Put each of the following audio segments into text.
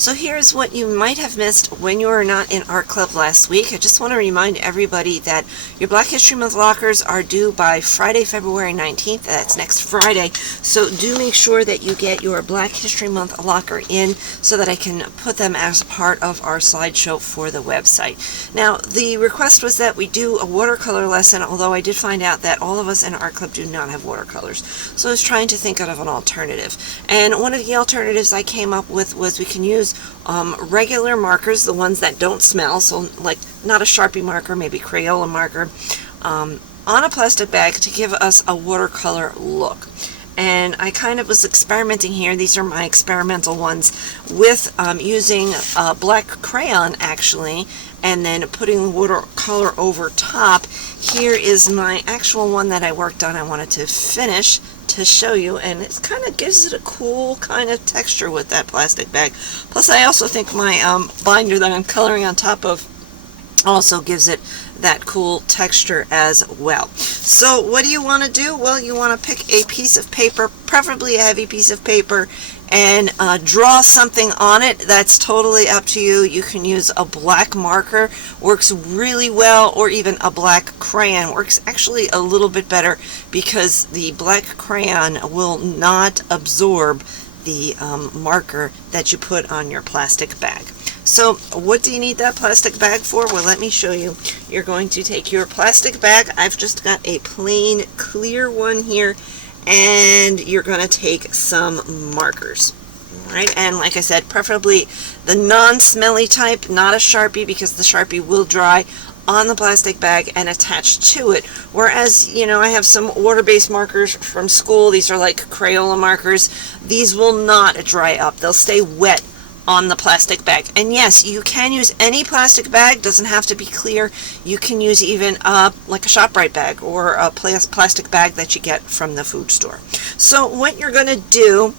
So here's what you might have missed when you were not in art club last week. I just want to remind everybody that your Black History Month lockers are due by Friday, February 19th. That's next Friday. So do make sure that you get your Black History Month locker in so that I can put them as part of our slideshow for the website. Now, the request was that we do a watercolor lesson, although I did find out that all of us in art club do not have watercolors. So I was trying to think of an alternative. And one of the alternatives I came up with was we can use regular markers, the ones that don't smell, so like not a Sharpie marker, maybe Crayon marker, on a plastic bag to give us a watercolor look. And I kind of was experimenting here. These are my experimental ones with using black crayon actually, and then putting the watercolor over top. Here is my actual one that I worked on. I wanted to finish to show you, and it kind of gives it a cool kind of texture with that plastic bag. Plus I also think my binder that I'm coloring on top of also gives it that cool texture as well. So what do you want to do? Well, you want to pick a piece of paper, preferably a heavy piece of paper, and draw something on it. That's totally up to you. You can use a black marker, works really well, or even a black crayon works actually a little bit better because the black crayon will not absorb the marker that you put on your plastic bag. So what do you need that plastic bag for? Well, let me show you. You're going to take your plastic bag. I've just got a plain clear one here, and you're going to take some markers. All right, and like I said, preferably the non-smelly type, not a Sharpie, because the Sharpie will dry on the plastic bag and attach to it. Whereas, you know, I have some water-based markers from school. These are like Crayola markers. These will not dry up. They'll stay wet on the plastic bag. And yes, you can use any plastic bag, doesn't have to be clear. You can use even like a ShopRite bag or a plastic bag that you get from the food store. So what you're going to do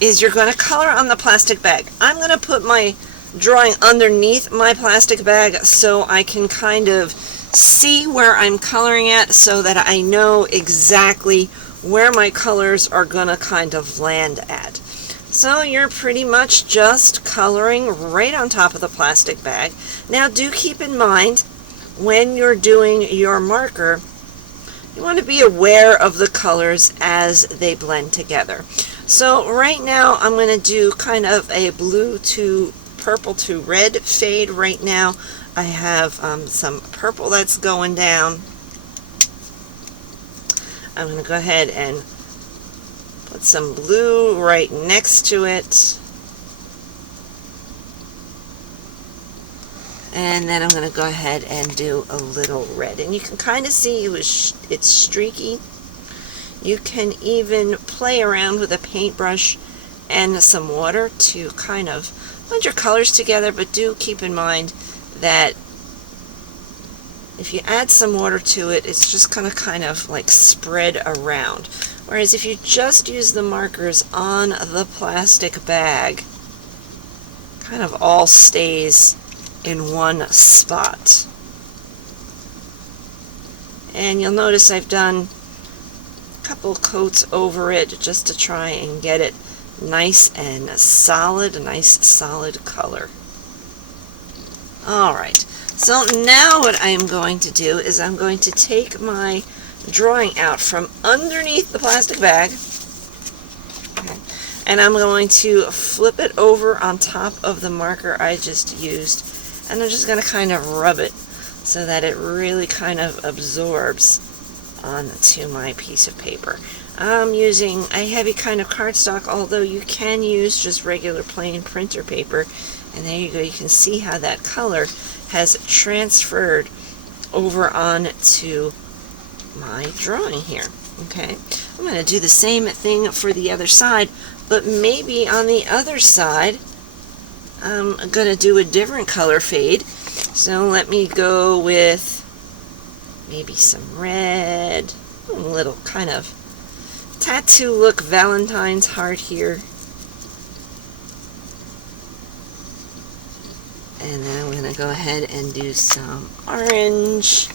is you're going to color on the plastic bag. I'm going to put my drawing underneath my plastic bag so I can kind of see where I'm coloring at so that I know exactly where my colors are going to kind of land at. So you're pretty much just coloring right on top of the plastic bag. Now do keep in mind when you're doing your marker, you want to be aware of the colors as they blend together. So right now I'm going to do kind of a blue to purple to red fade right now. I have some purple that's going down. I'm going to go ahead and put some blue right next to it. And then I'm going to go ahead and do a little red. And you can kind of see it's streaky. You can even play around with a paintbrush and some water to kind of blend your colors together, but do keep in mind that if you add some water to it, it's just going to kind of like spread around. Whereas if you just use the markers on the plastic bag, kind of all stays in one spot. And you'll notice I've done a couple coats over it just to try and get it nice and solid, a nice solid color. Alright, so now what I'm going to do is I'm going to take my drawing out from underneath the plastic bag, okay, and I'm going to flip it over on top of the marker I just used, and I'm just going to kind of rub it so that it really kind of absorbs onto my piece of paper. I'm using a heavy kind of cardstock, although you can use just regular plain printer paper, and there you go. You can see how that color has transferred over onto my drawing here. Okay, I'm going to do the same thing for the other side, but maybe on the other side I'm going to do a different color fade. So let me go with maybe some red, a little kind of tattoo look, Valentine's heart here. And then I'm going to go ahead and do some orange.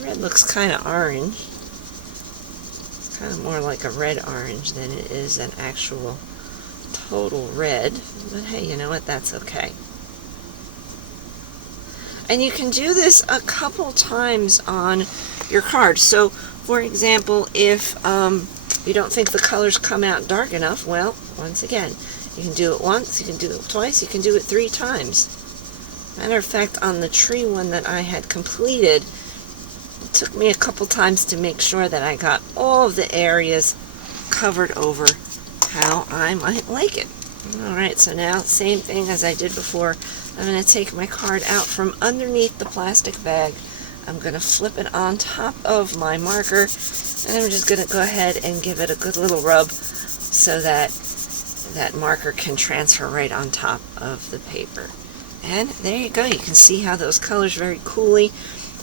Red looks kind of orange. It's kind of more like a red orange than it is an actual total red, but hey, you know what, that's okay. And you can do this a couple times on your card. So, for example, if you don't think the colors come out dark enough, well, once again, you can do it once, you can do it twice, you can do it 3 times. Matter of fact, on the tree one that I had completed, it took me a couple times to make sure that I got all of the areas covered over how I might like it. Alright, so now, same thing as I did before. I'm going to take my card out from underneath the plastic bag. I'm going to flip it on top of my marker, and I'm just going to go ahead and give it a good little rub so that that marker can transfer right on top of the paper. And there you go. You can see how those colors very coolly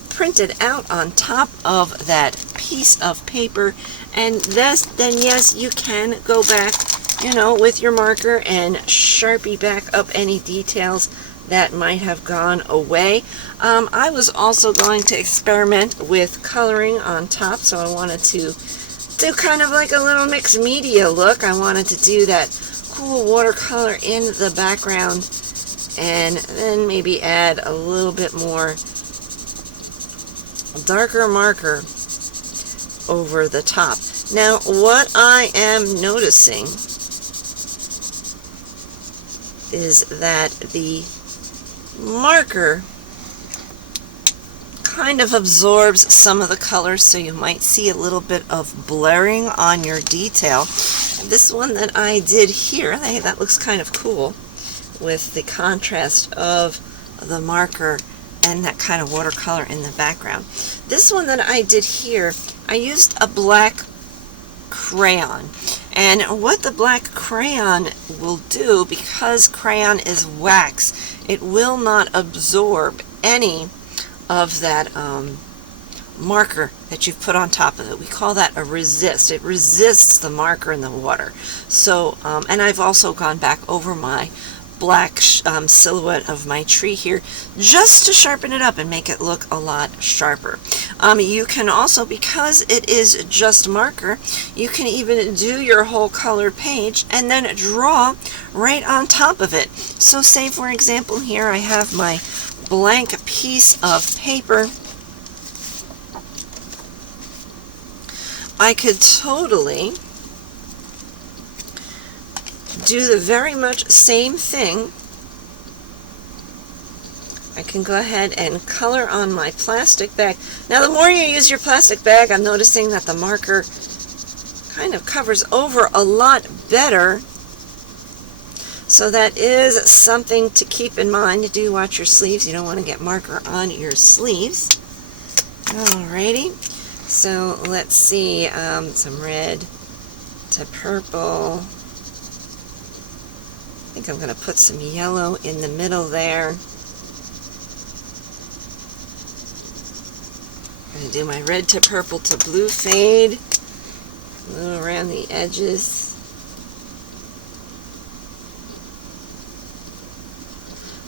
printed out on top of that piece of paper. And then yes, you can go back, you know, with your marker and Sharpie back up any details that might have gone away. I was also going to experiment with coloring on top, so I wanted to do kind of like a little mixed media look. I wanted to do that cool watercolor in the background, and then maybe add a little bit more darker marker over the top. Now, what I am noticing is that the marker kind of absorbs some of the colors, so you might see a little bit of blurring on your detail. This one that I did here, hey, that looks kind of cool with the contrast of the marker and that kind of watercolor in the background. This one that I did here, I used a black crayon. And what the black crayon will do, because crayon is wax, it will not absorb any of that marker that you've put on top of it. We call that a resist. It resists the marker in the water. So, and I've also gone back over my black silhouette of my tree here just to sharpen it up and make it look a lot sharper. You can also, because it is just marker, you can even do your whole colored page and then draw right on top of it. So say for example here I have my blank piece of paper. I could totally do the very much same thing. I can go ahead and color on my plastic bag. Now the more you use your plastic bag, I'm noticing that the marker kind of covers over a lot better. So that is something to keep in mind. Do watch your sleeves. You don't want to get marker on your sleeves. Alrighty. So let's see, some red to purple. I think I'm going to put some yellow in the middle there. I'm going to do my red to purple to blue fade. A little around the edges.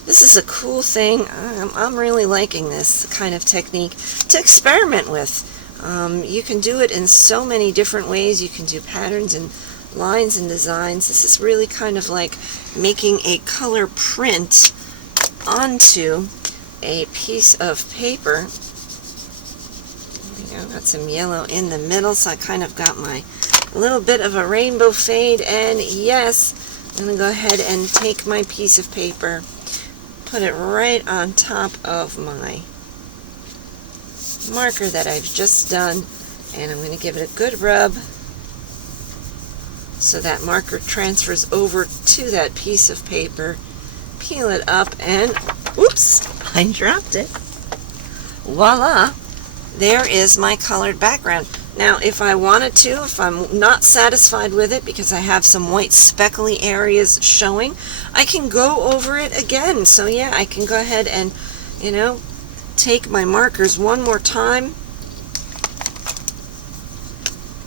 This is a cool thing. I'm really liking this kind of technique to experiment with. You can do it in so many different ways. You can do patterns and lines and designs. This is really kind of like making a color print onto a piece of paper. There we go. Got some yellow in the middle, so I kind of got my little bit of a rainbow fade. And yes, I'm going to go ahead and take my piece of paper, put it right on top of my marker that I've just done, and I'm going to give it a good rub so that marker transfers over to that piece of paper. Peel it up and, oops, I dropped it. Voila, there is my colored background. Now if I wanted to, if I'm not satisfied with it because I have some white speckly areas showing, I can go over it again. So yeah, I can go ahead and, you know, take my markers one more time,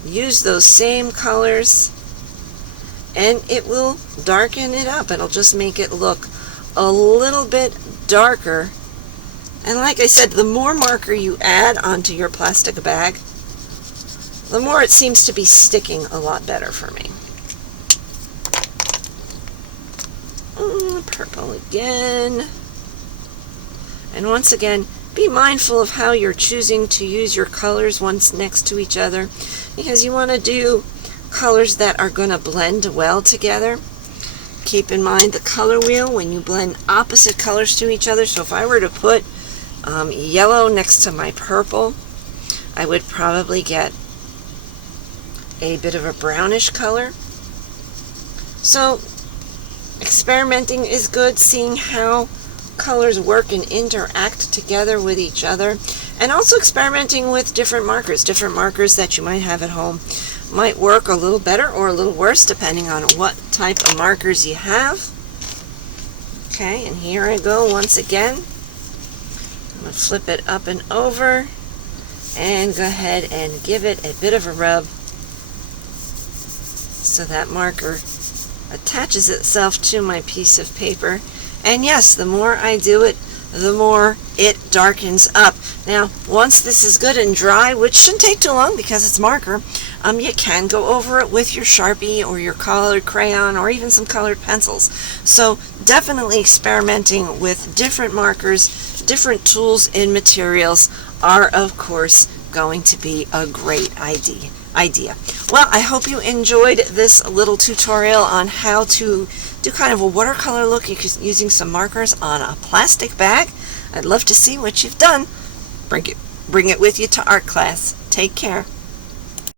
use those same colors, and it will darken it up. It'll just make it look a little bit darker. And like I said, the more marker you add onto your plastic bag, the more it seems to be sticking a lot better for me. Purple again. And once again, be mindful of how you're choosing to use your colors once next to each other, because you want to do colors that are going to blend well together. Keep in mind the color wheel when you blend opposite colors to each other. So if I were to put yellow next to my purple, I would probably get a bit of a brownish color. So experimenting is good, seeing how colors work and interact together with each other, and also experimenting with different markers that you might have at home. Might work a little better or a little worse depending on what type of markers you have. Okay, and here I go once again. I'm going to flip it up and over and go ahead and give it a bit of a rub so that marker attaches itself to my piece of paper. And yes, the more I do it, the more it darkens up. Now, once this is good and dry, which shouldn't take too long because it's marker, you can go over it with your Sharpie or your colored crayon or even some colored pencils. So definitely experimenting with different markers, different tools and materials are, of course, going to be a great idea. Well, I hope you enjoyed this little tutorial on how to do kind of a watercolor look using some markers on a plastic bag. I'd love to see what you've done. Bring it with you to art class. Take care.